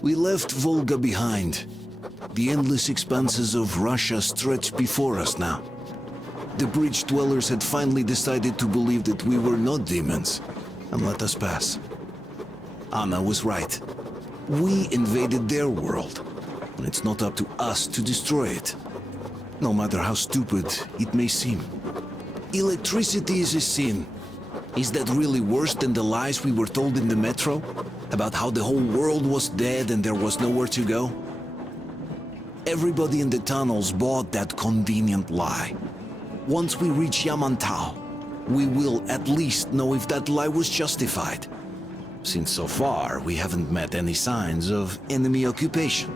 We left Volga behind. The endless expanses of Russia stretched before us now. The bridge dwellers had finally decided to believe that we were not demons, and let us pass. Anna was right. We invaded their world, and it's not up to us to destroy it. No matter how stupid it may seem. Electricity is a sin. Is that really worse than the lies we were told in the metro? About how the whole world was dead and there was nowhere to go? Everybody in the tunnels bought that convenient lie. Once we reach Yamantau, we will at least know if that lie was justified. Since so far, we haven't met any signs of enemy occupation.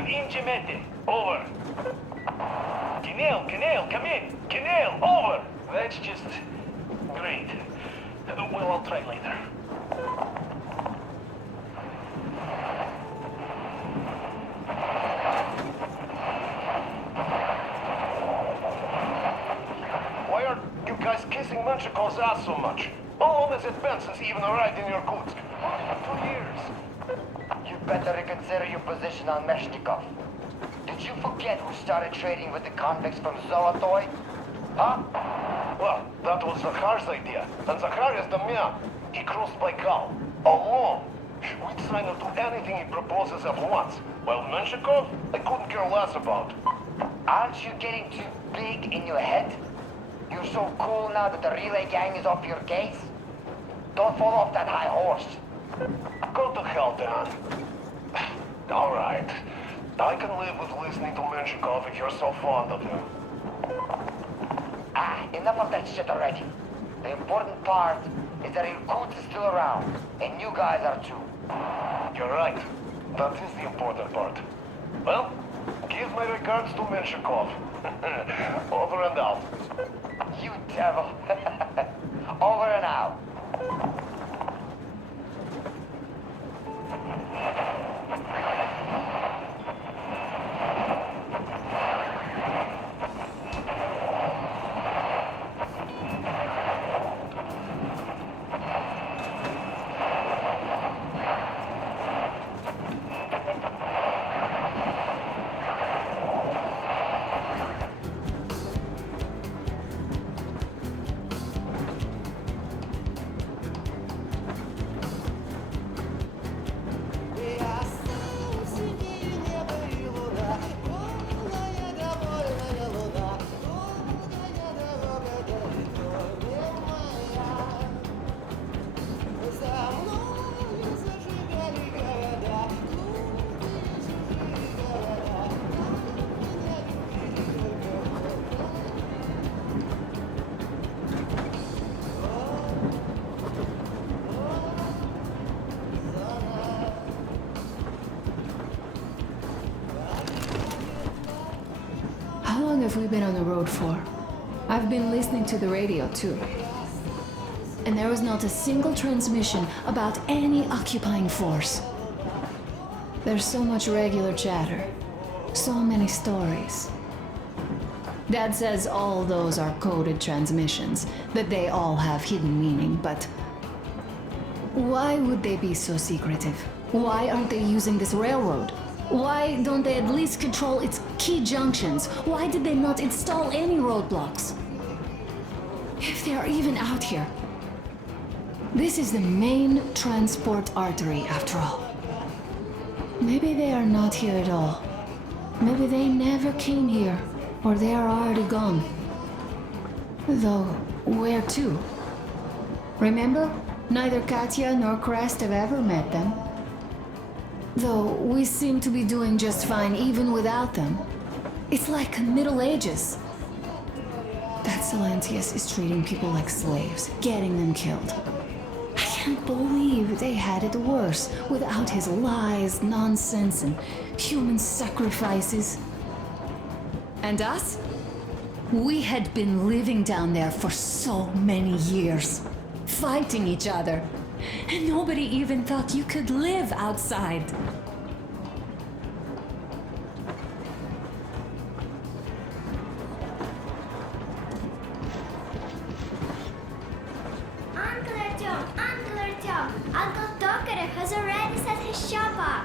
I'm in Gemete. Over. Canale, come in. Canale, over. That's just... great. Well, I'll try later. Why are you guys kissing Menchikov's ass so much? How long has it been since he even arrived in Irkutsk? 2 years. You better reconsider your position on Meshnikov. Did you forget who started trading with the convicts from Zolotoy? Huh? Well, that was Zakhar's idea. And Zakhar is the man. He crossed Baikal. Alone. We'd sign to do anything he proposes at once. While Menshikov, I couldn't care less about. Aren't you getting too big in your head? You're so cool now that the relay gang is off your case? Don't fall off that high horse. Go to hell, Dan. All right. I can live with listening to Menshikov if you're so fond of him. Enough of that shit already. The important part is that Irkutsk is still around, and you guys are too. You're right. That is the important part. Well, give my regards to Menshikov. Over and out. You devil. Over and out. How long have we been on the road for? I've been listening to the radio too. And there was not a single transmission about any occupying force. There's so much regular chatter. So many stories. Dad says all those are coded transmissions, that they all have hidden meaning, but why would they be so secretive? Why aren't they using this railroad? Why don't they at least control its key junctions? Why did they not install any roadblocks? If they are even out here. This is the main transport artery, after all. Maybe they are not here at all. Maybe they never came here, or they are already gone. Though, where to? Remember? Neither Katya nor Crest have ever met them. Though we seem to be doing just fine even without them. It's like Middle Ages. That Silentius is treating people like slaves, getting them killed. I can't believe they had it worse without his lies, nonsense, and human sacrifices. And us? We had been living down there for so many years, fighting each other. And nobody even thought you could live outside. Uncle Tokarev has already set his shop up.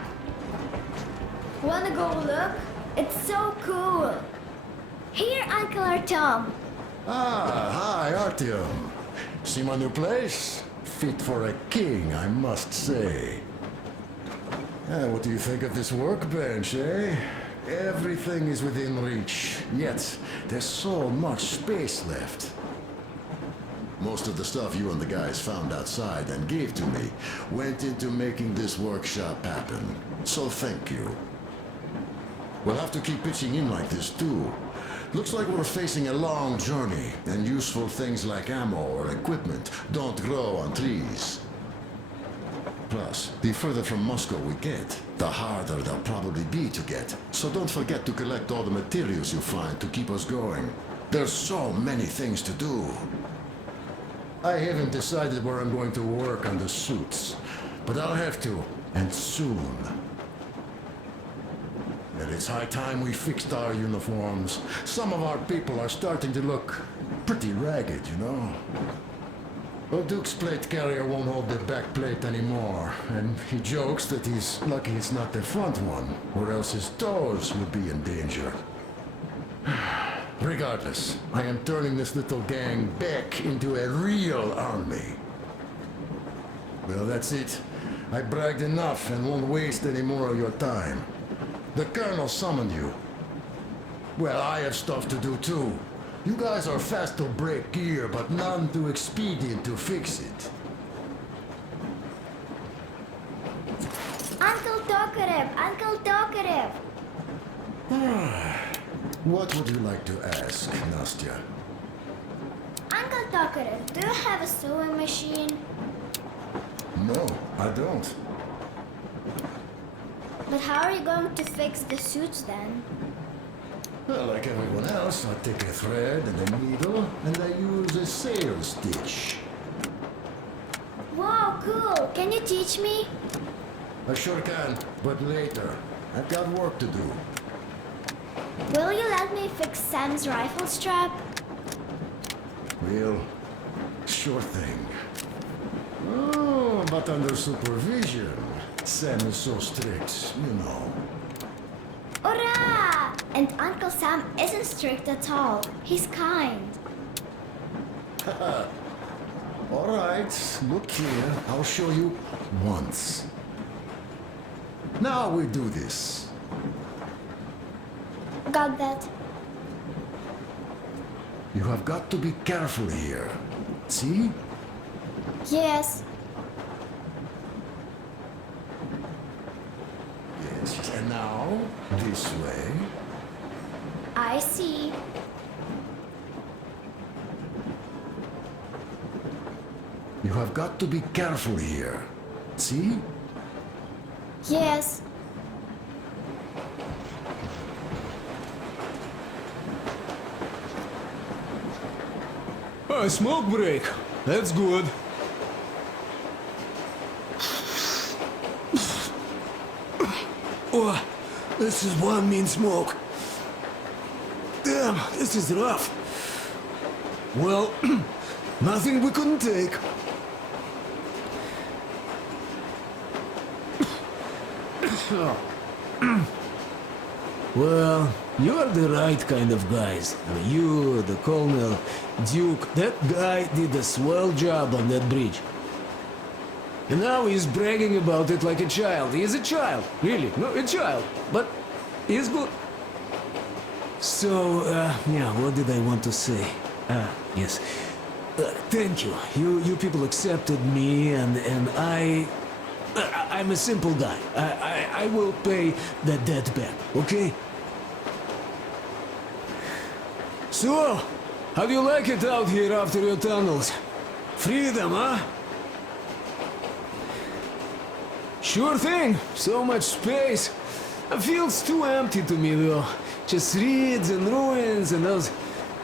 Wanna go look? It's so cool. Here, Uncle Artyom. Ah, hi, Artyom. See my new place? Fit for a king, I must say. What do you think of this workbench, eh? Everything is within reach, yet there's so much space left. Most of the stuff you and the guys found outside and gave to me went into making this workshop happen. So thank you. We'll have to keep pitching in like this too. Looks like we're facing a long journey, and useful things like ammo or equipment don't grow on trees. Plus, the further from Moscow we get, the harder they'll probably be to get. So don't forget to collect all the materials you find to keep us going. There's so many things to do. I haven't decided where I'm going to work on the suits, but I'll have to, and soon. And it's high time we fixed our uniforms. Some of our people are starting to look pretty ragged, you know. Duke's plate carrier won't hold the back plate anymore, and he jokes that he's lucky it's not the front one, or else his toes would be in danger. Regardless, I am turning this little gang back into a real army. Well, that's it. I bragged enough and won't waste any more of your time. The Colonel summoned you. Well, I have stuff to do too. You guys are fast to break gear, but none too expedient to fix it. Uncle Tokarev! Uncle Tokarev! What would you like to ask, Nastya? Uncle Tokarev, do you have a sewing machine? No, I don't. But how are you going to fix the suits then? Well, like everyone else, I take a thread and a needle, and I use a sail stitch. Wow, cool! Can you teach me? I sure can, but later. I've got work to do. Will you let me fix Sam's rifle strap? Well, sure thing. Oh, but under supervision. Sam is so strict, you know. Hurrah! And Uncle Sam isn't strict at all. He's kind. All right, look here. I'll show you once. Now we do this. Got that. You have got to be careful here. See? Yes. Yes. And now, this way. I see. You have got to be careful here. See? Yes. A smoke break. That's good. Oh, this is one mean smoke. Damn, this is rough. Well, nothing we couldn't take. Well, you're the right kind of guys. You, the Colonel, Duke, that guy did a swell job on that bridge. And now he's bragging about it like a child. He is a child, really, no, a child. But he's good. So, yeah, what did I want to say? Yes. Thank you. You people accepted me, and I'm a simple guy. I will pay the debt back, okay? So, how do you like it out here after your tunnels? Freedom, huh? Sure thing. So much space. It feels too empty to me, though. Just reeds and ruins and those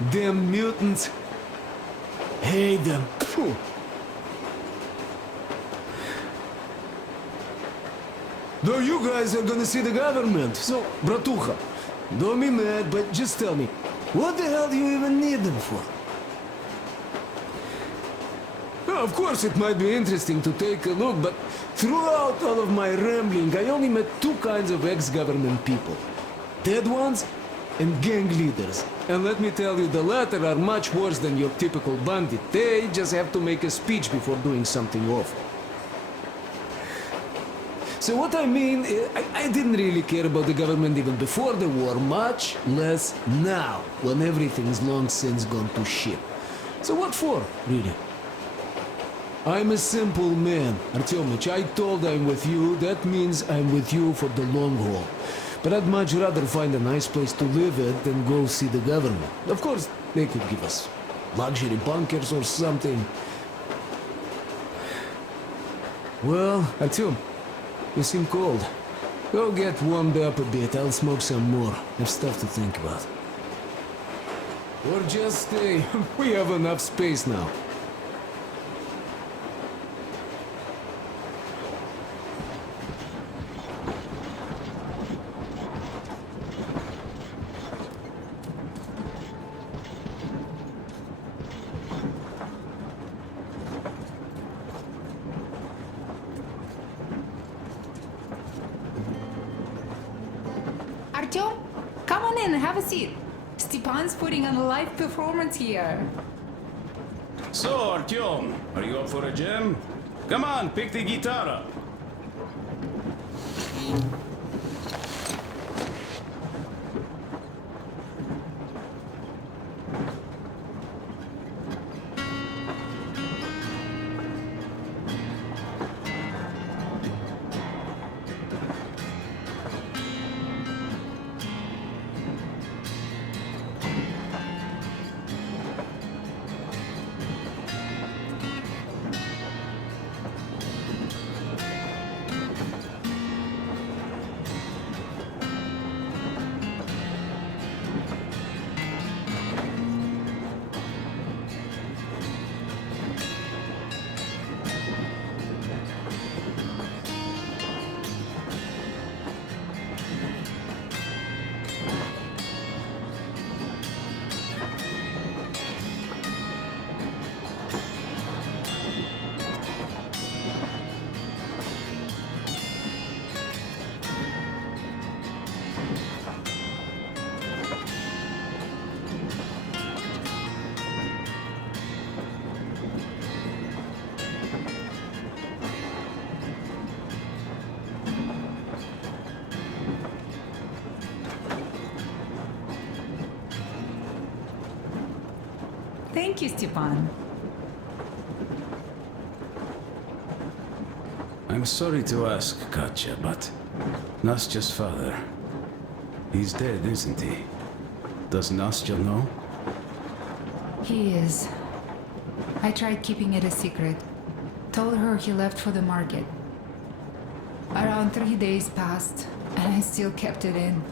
damn mutants. Hate them. Phew. Though you guys are gonna see the government, so, bratucha, don't be mad, but just tell me, what the hell do you even need them for? Well, of course, it might be interesting to take a look, but throughout all of my rambling, I only met two kinds of ex-government people. Dead ones and gang leaders. And let me tell you, the latter are much worse than your typical bandit. They just have to make a speech before doing something awful. So what I mean, I didn't really care about the government even before the war, much less now, when everything's long since gone to shit. So what for, really? I'm a simple man, Artyomich. I told I'm with you, that means I'm with you for the long haul. But I'd much rather find a nice place to live at than go see the government. Of course, they could give us luxury bunkers or something. Well, Artyom, you seem cold. Go get warmed up a bit, I'll smoke some more. Have stuff to think about. Or just stay. We have enough space now. Artyom, come on in and have a seat. Stepan's putting on a live performance here. So, Artyom, are you up for a jam? Come on, pick the guitar up. Thank you, Stepan. I'm sorry to ask, Katya, but Nastya's father, he's dead, isn't he? Does Nastya know? He is. I tried keeping it a secret. Told her he left for the market. Around 3 days passed, and I still kept it in.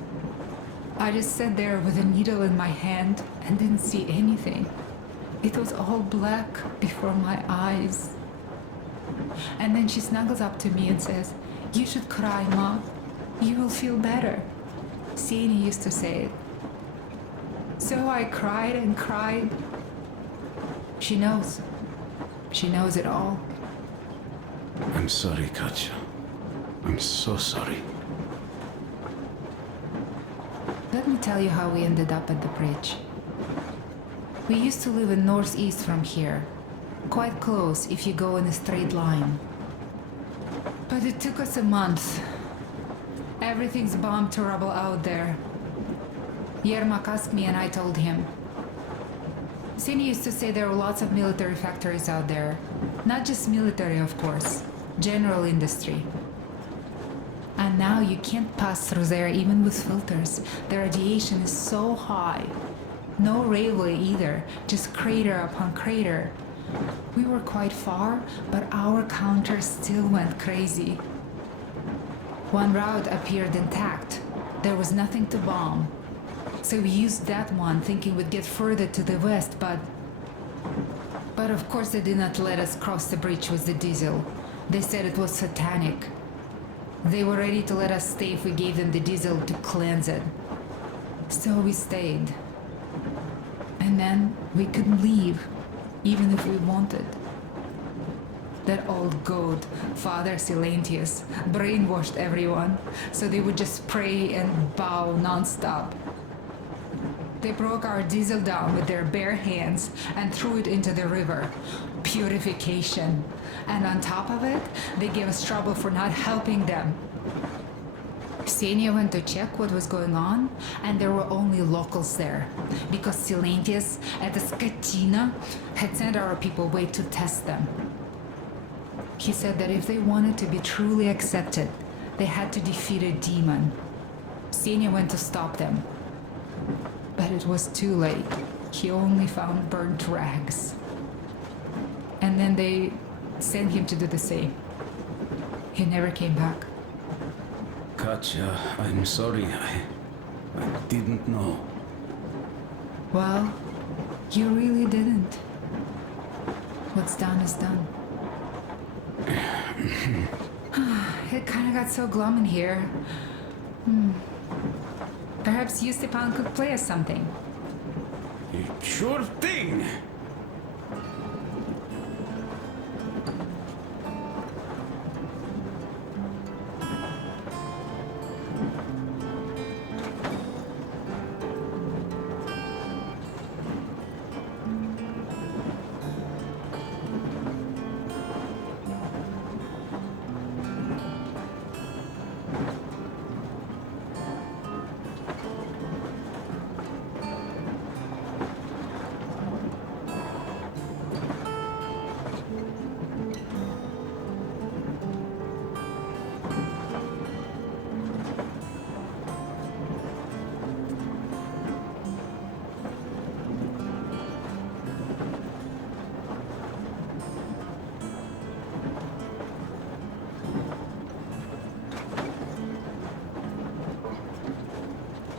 I just sat there with a needle in my hand and didn't see anything. It was all black before my eyes. And then she snuggles up to me and says, "You should cry, Ma. You will feel better." Sieni used to say it. So I cried and cried. She knows. She knows it all. I'm sorry, Katya. I'm so sorry. Let me tell you how we ended up at the bridge. We used to live in northeast from here. Quite close if you go in a straight line. But it took us a month. Everything's bombed to rubble out there. Yermak asked me and I told him. Sieni used to say there were lots of military factories out there. Not just military, of course. General industry. And now you can't pass through there even with filters. The radiation is so high. No railway either, just crater upon crater. We were quite far, but our counter still went crazy. One route appeared intact. There was nothing to bomb. So we used that one, thinking we'd get further to the west, but of course they did not let us cross the bridge with the diesel. They said it was satanic. They were ready to let us stay if we gave them the diesel to cleanse it. So we stayed. And then we couldn't leave, even if we wanted. That old goat, Father Silentius, brainwashed everyone, so they would just pray and bow non-stop. They broke our diesel down with their bare hands and threw it into the river. Purification. And on top of it, they gave us trouble for not helping them. Ksenia went to check what was going on, and there were only locals there, because Silentius at the Skatina had sent our people away to test them. He said that if they wanted to be truly accepted, they had to defeat a demon. Ksenia went to stop them. But it was too late. He only found burnt rags. And then they sent him to do the same. He never came back. Katja, I'm sorry. I didn't know. Well, you really didn't. What's done is done. It kinda got so glum in here. Perhaps you, Stepan, could play us something. Sure thing.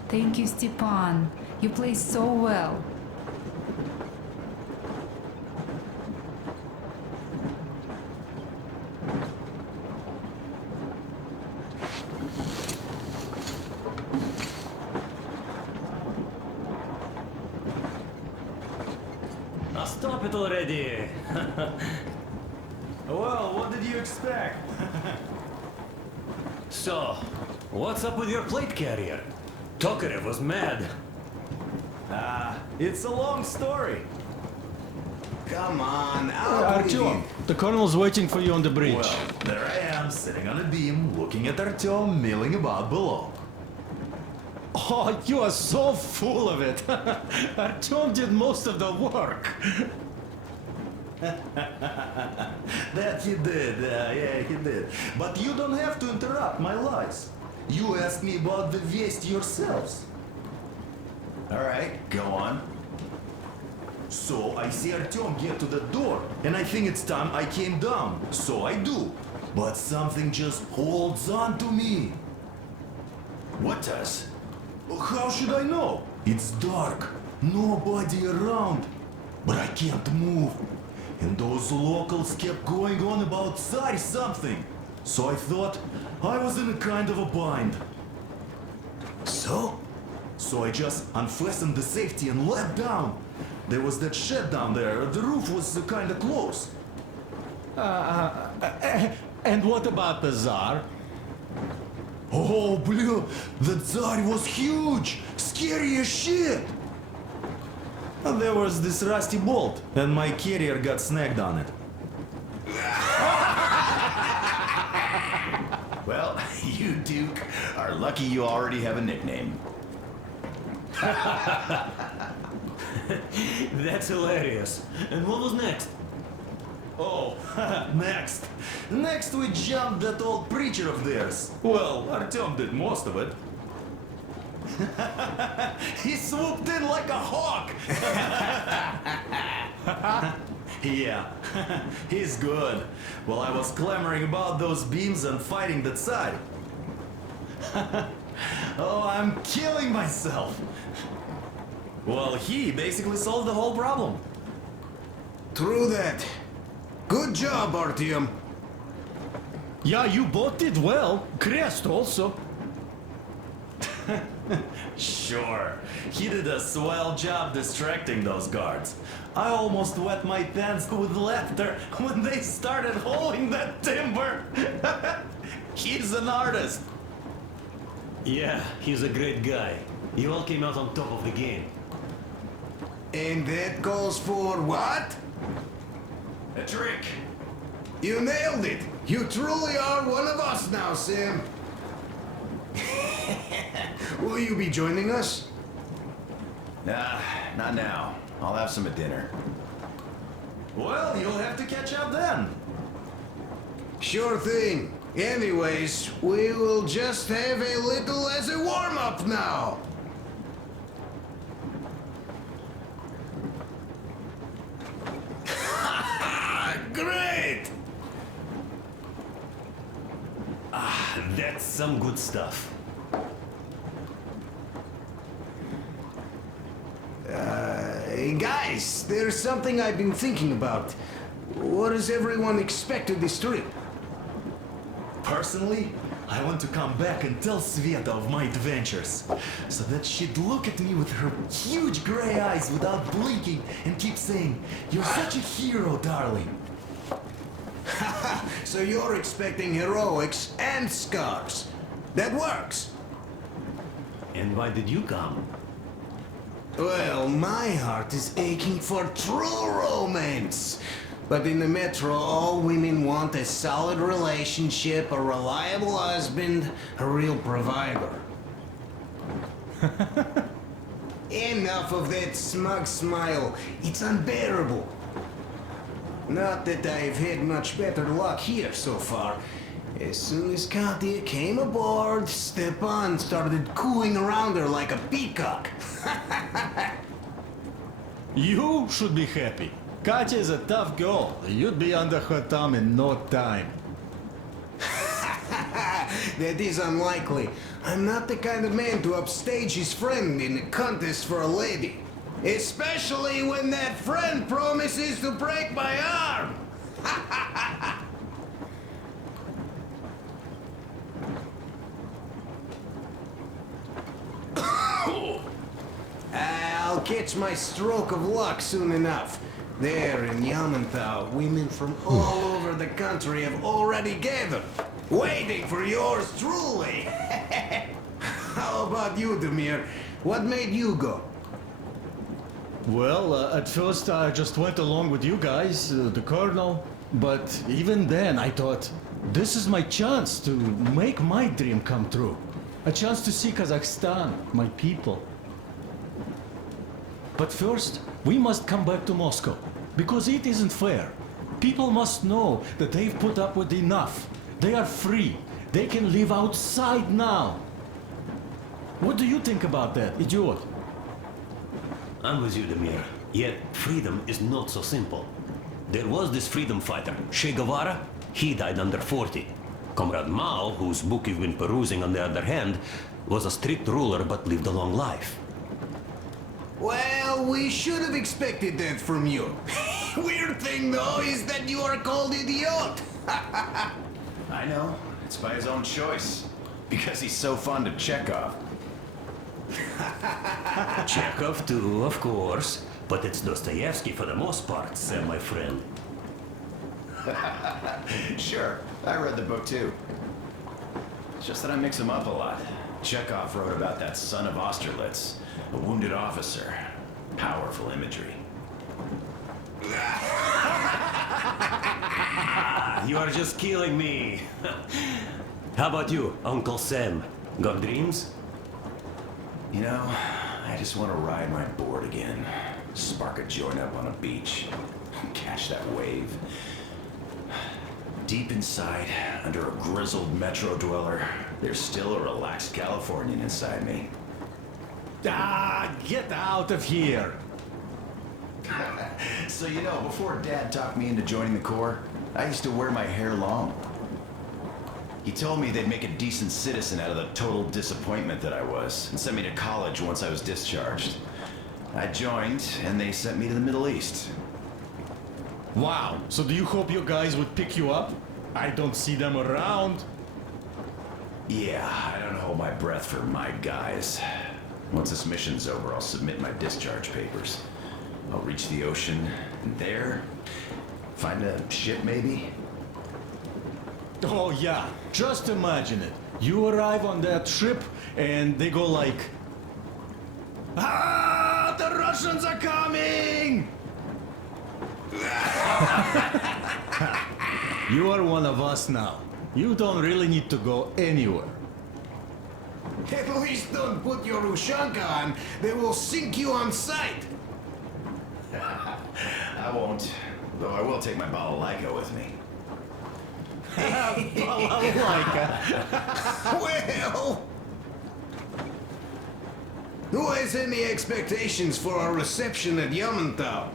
Thank you, Stepan. You play so well. Now stop it already! Well, what did you expect? So, what's up with your plate carrier? Tokarev was mad. It's a long story. Come on, I'll believe Artyom, you. the colonel's waiting for you on the bridge. Well, there I am, sitting on a beam, looking at Artyom milling about below. Oh, you are so full of it. Artyom did most of the work. That he did, yeah, he did. But you don't have to interrupt my lies. You asked me about the Vest yourselves. Alright, go on. So I see Artyom get to the door, and I think it's time I came down. So I do. But something just holds on to me. What does? How should I know? It's dark, nobody around. But I can't move. And those locals kept going on about Tsar something. So I thought I was in a kind of a bind. So? So I just unfastened the safety and leapt down. There was that shed down there. The roof was kind of close. And what about the Tsar? Oh, blue, the Tsar was huge, scary as shit. There was this rusty bolt, and my carrier got snagged on it. Well, you, Duke, are lucky you already have a nickname. That's hilarious. And what was next? Oh, next. Next we jumped that old preacher of theirs. Well, Artyom did most of it. He swooped in like a hawk. Yeah, he's good. While I was clamoring about those beams and fighting the Tsar. Oh, I'm killing myself. Well, he basically solved the whole problem. True that. Good job, Artyom. Yeah, you both did well. Crest also. Sure, he did a swell job distracting those guards. I almost wet my pants with laughter when they started hauling that timber. He's an artist. Yeah, he's a great guy. You all came out on top of the game. And that calls for what? A trick. You nailed it. You truly are one of us now, Sam. Will you be joining us? Nah, not now. I'll have some at dinner. Well, you'll have to catch up then. Sure thing. Anyways, we will just have a little as a warm-up now. Great! some good stuff. Hey guys, there's something I've been thinking about. What does everyone expect of this trip? Personally, I want to come back and tell Sveta of my adventures, so that she'd look at me with her huge gray eyes without blinking and keep saying, "You're such a hero, darling." So you're expecting heroics and scars. That works. And why did you come? Well, my heart is aching for true romance. But in the Metro, all women want a solid relationship, a reliable husband, a real provider. Enough of that smug smile. It's unbearable. Not that I've had much better luck here so far. As soon as Katya came aboard, Stepan started cooing around her like a peacock. You should be happy. Katya is a tough girl. You'd be under her thumb in no time. That is unlikely. I'm not the kind of man to upstage his friend in a contest for a lady. Especially when that friend promises to break my arm. I'll catch my stroke of luck soon enough. There in Yamantau, women from all over the country have already gathered, waiting for yours truly. How about you, Demir? What made you go? Well, at first I just went along with you guys, the Colonel. But even then I thought, this is my chance to make my dream come true. A chance to see Kazakhstan, my people. But first, we must come back to Moscow, because it isn't fair. People must know that they've put up with enough. They are free. They can live outside now. What do you think about that, idiot? I'm with you, Demir. Yet, freedom is not so simple. There was this freedom fighter, Che Guevara. He died under 40. Comrade Mao, whose book you've been perusing on the other hand, was a strict ruler but lived a long life. Well, we should have expected that from you. Weird thing, though, is that you are called idiot. I know. It's by his own choice. Because he's so fond of Chekhov. Chekhov too, of course. But it's Dostoevsky for the most part, Sam, my friend. Sure, I read the book too. It's just that I mix them up a lot. Chekhov wrote about that son of Austerlitz, a wounded officer. Powerful imagery. You are just killing me. How about you, Uncle Sam? Got dreams? You know, I just want to ride my board again. Spark a joint up on a beach. Catch that wave. Deep inside, under a grizzled metro dweller, there's still a relaxed Californian inside me. Ah, get out of here! So you know, before Dad talked me into joining the Corps, I used to wear my hair long. He told me they'd make a decent citizen out of the total disappointment that I was, and sent me to college once I was discharged. I joined, and they sent me to the Middle East. Wow, so do you hope your guys would pick you up? I don't see them around. Yeah, I don't hold my breath for my guys. Once this mission's over, I'll submit my discharge papers. I'll reach the ocean, and there, find a ship maybe? Oh yeah, just imagine it. You arrive on that ship, and they go like... Ah, the Russians are coming! You are one of us now. You don't really need to go anywhere. At least don't put your Ushanka on. They will sink you on sight. I won't, though I will take my balalaika with me. Well... Who has any expectations for our reception at Yamantau?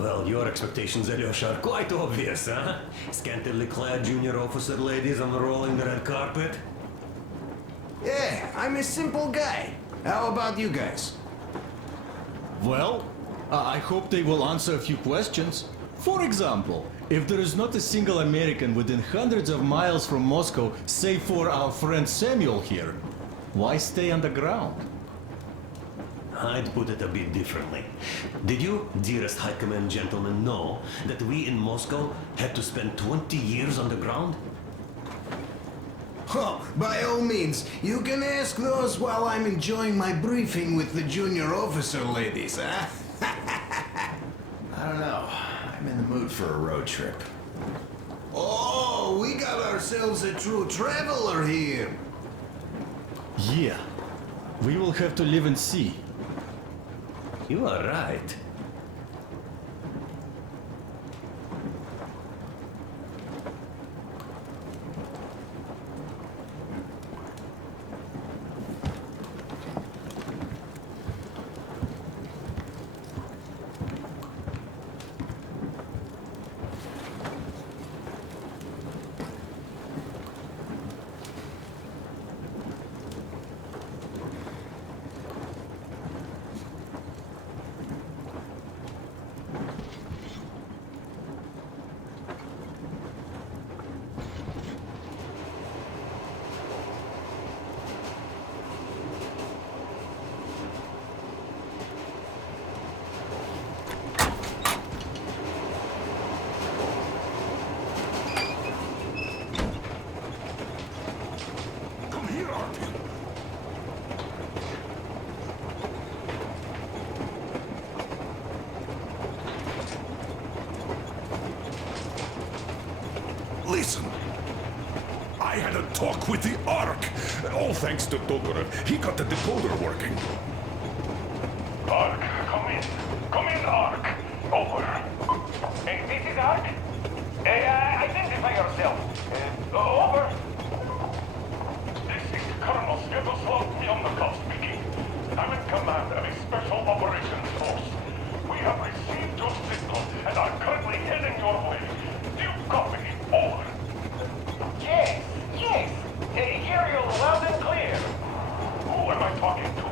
Well, your expectations, Alyosha, are quite obvious, huh? Scantily clad junior officer ladies unrolling the red carpet. Yeah, I'm a simple guy. How about you guys? Well, I hope they will answer a few questions. For example, if there is not a single American within hundreds of miles from Moscow, save for our friend Samuel here, why stay underground? I'd put it a bit differently. Did you, dearest High Command gentlemen, know that we in Moscow had to spend 20 years underground? Oh, by all means, you can ask those while I'm enjoying my briefing with the junior officer ladies, huh? I don't know. I'm in the mood for a road trip. Oh, we got ourselves a true traveler here. Yeah, we will have to live and see. You are right. Listen. I had a talk with the Ark. All thanks to Tokarev. He got the decoder working. Ark, come in. Come in, Ark. Over. Hey, this is Ark. Identify yourself. Over. This is Colonel Sviatoslav Myonnikov speaking. I'm in command of a special operations force. We have received your signal and are currently heading your way. Do you copy? Over. Yes. Hear you loud and clear. Who am I talking to?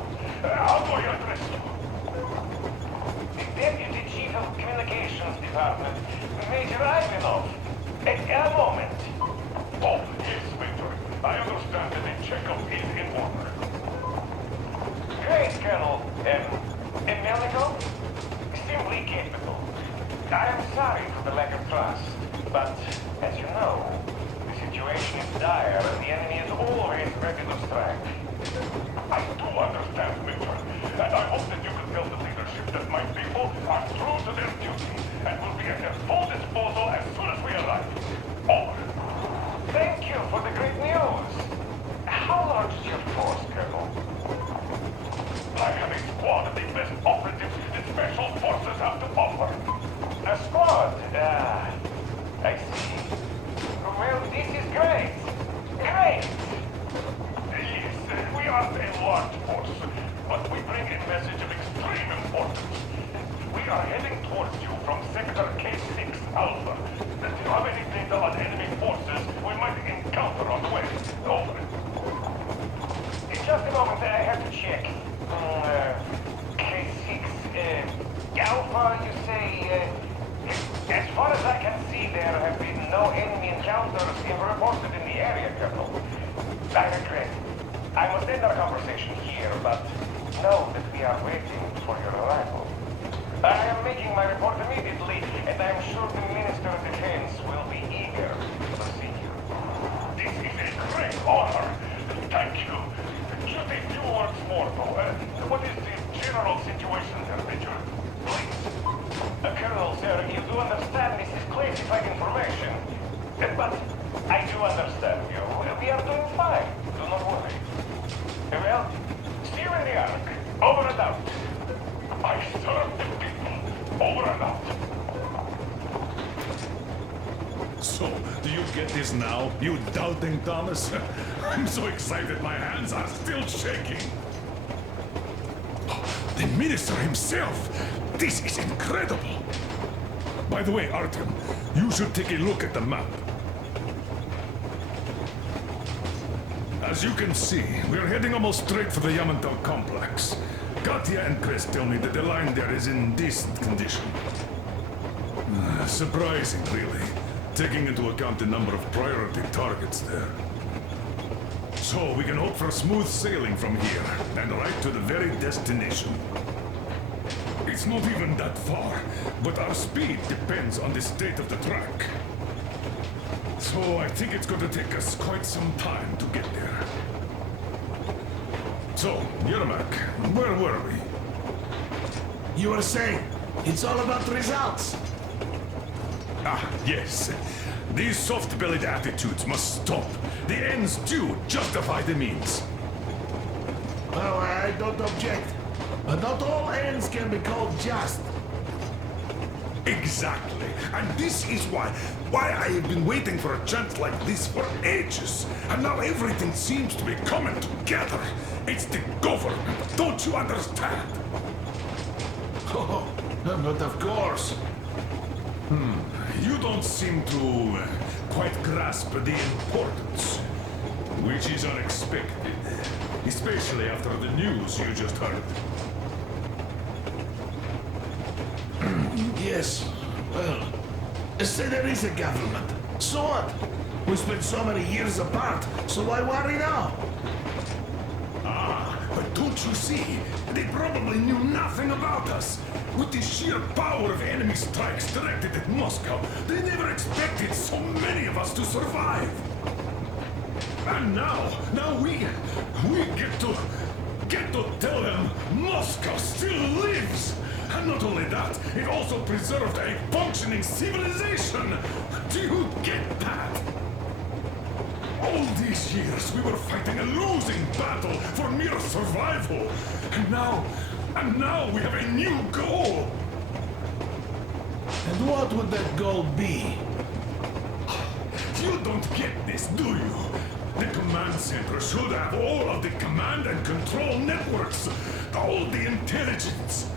How do I address you? The Deputy Chief of Communications Department, Major Ivanov. A moment. Oh, yes, Major. I understand that the checkup is in order. Great, Colonel. Melnikov? Simply capable. I am sorry for the lack of trust, but as you know, the situation is dire and the enemy is always ready to strike. I do understand, Major, and I hope that you can tell the leadership that my people are true to their duty and will be at their full disposal as soon as we arrive. Over. Thank you for the great news. How large is your force, Colonel? I have a squad of the best operatives that special forces have to offer. A squad? I see. Well, this is great. Great! Yes, we are a large force, but we bring a message of extreme importance. We are heading towards you from Sector K6 Alpha. Do you have any data on enemy forces we might encounter on the way? Over. In just a moment, I have to check. K6 Alpha, you say? As far as I can see, there have been no enemy encounters reported in the area, Colonel. I regret. I must end our conversation here, but know that we are waiting for your arrival. I am making my report immediately, and I am sure the Minister of Defense will be eager to see you. This is a great honor. Thank you. Just a few words more, though. What is the general situation there, Major? Please. Colonel, sir, you do understand this is classified information. But I do understand you. We are doing fine. Do not worry. Well, see you in the Ark. Over and out. I serve the people. Over and out. So, do you get this now, you doubting Thomas? I'm so excited my hands are still shaking. The minister himself! This is incredible! By the way, Artyom, you should take a look at the map. As you can see, we're heading almost straight for the Yamantau complex. Katya and Chris tell me that the line there is in decent condition. Surprising, really, taking into account the number of priority targets there. So we can hope for smooth sailing from here, and right to the very destination. It's not even that far, but our speed depends on the state of the track. So I think it's going to take us quite some time to get there. So, Yermak, where were we? You were saying, it's all about results. Ah, yes. These soft-bellied attitudes must stop. The ends do justify the means. Well, I don't object. But not all ends can be called just. Exactly. And this is why I have been waiting for a chance like this for ages. And now everything seems to be coming together. It's the government. Don't you understand? Oh, but of course. You don't seem to quite grasp the importance, which is unexpected, especially after the news you just heard. Yes. Well, say there is a government. So what? We spent so many years apart, so why worry now? But don't you see? They probably knew nothing about us. With the sheer power of enemy strikes directed at Moscow, they never expected so many of us to survive. And now we get to tell them Moscow still lives. And not only that, it also preserved a functioning civilization. Do you get that? All these years we were fighting a losing battle for mere survival. And now we have a new goal. And what would that goal be? You don't get this, do you? The command center should have all of the command and control networks, all the intelligence.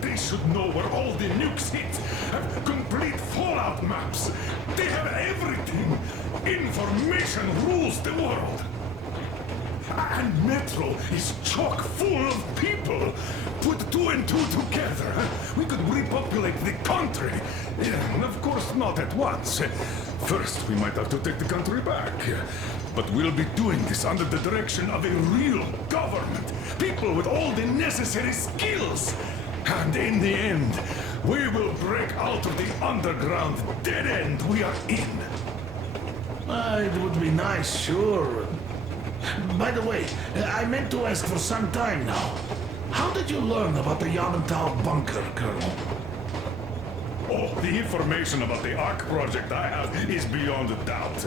They should know where all the nukes hit, have complete fallout maps. They have everything. Information rules the world. And Metro is chock full of people. Put two and two together, we could repopulate the country. And of course, not at once. First, we might have to take the country back. But we'll be doing this under the direction of a real government. People with all the necessary skills. And in the end, we will break out of the underground dead end we are in. It would be nice, sure. By the way, I meant to ask for some time now. How did you learn about the Yamantau bunker, Colonel? Oh, the information about the ARC project I have is beyond a doubt.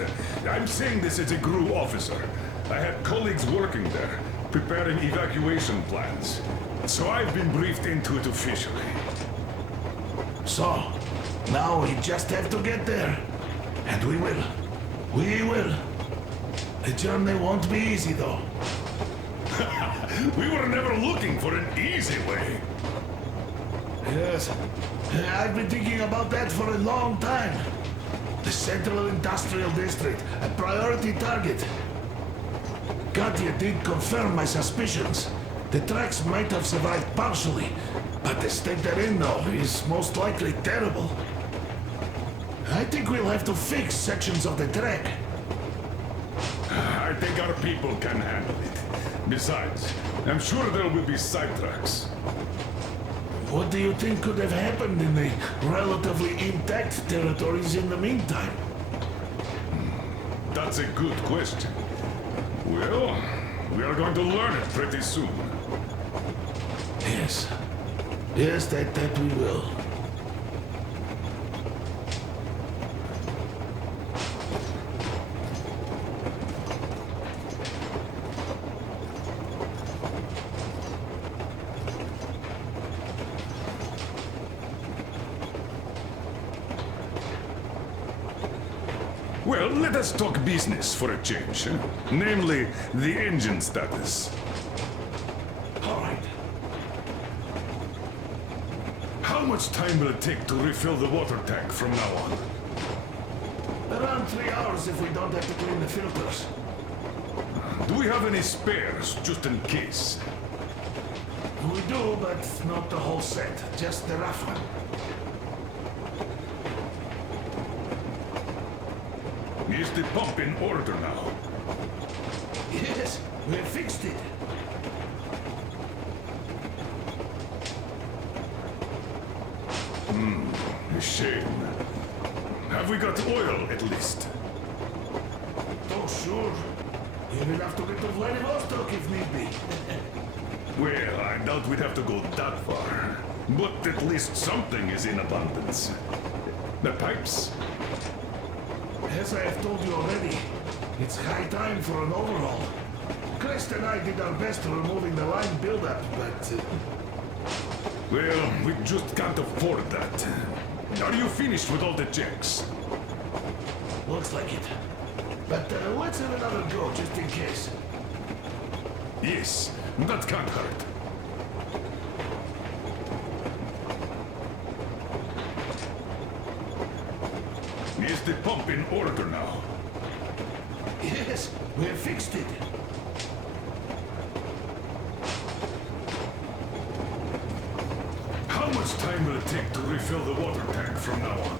I'm saying this as a GRU officer. I had colleagues working there, preparing evacuation plans. So I've been briefed into it officially. So, now we just have to get there. And we will. We will. The journey won't be easy, though. We were never looking for an easy way. Yes. I've been thinking about that for a long time. The Central Industrial District, a priority target. Katya did confirm my suspicions. The tracks might have survived partially, but the state they're in now is most likely terrible. I think we'll have to fix sections of the track. I think our people can handle it. Besides, I'm sure there will be sidetracks. What do you think could have happened in the relatively intact territories in the meantime? That's a good question. Well, we are going to learn it pretty soon. Yes. Yes, that we will. Well, let us talk business for a change. Namely, the engine status. All right. How How much time will it take to refill the water tank from now on? Around 3 hours if we don't have to clean the filters. Do we have any spares, just in case? We do, but not the whole set. Just the rough one. Is the pump in order now? Yes, we fixed it. A shame. Have we got oil, at least? Oh, sure. We will have to get to Vladivostok if need be. Well, I doubt we'd have to go that far. But at least something is in abundance. The pipes? As I have told you already, it's high time for an overhaul. Crest and I did our best removing the line buildup, but... Well, we just can't afford that. Are you finished with all the checks? Looks like it. But let's have another go, just in case. Yes, that can't hurt. Is the pump in order now? Yes, we have fixed it. How much time will it take to refill the water tank from now on?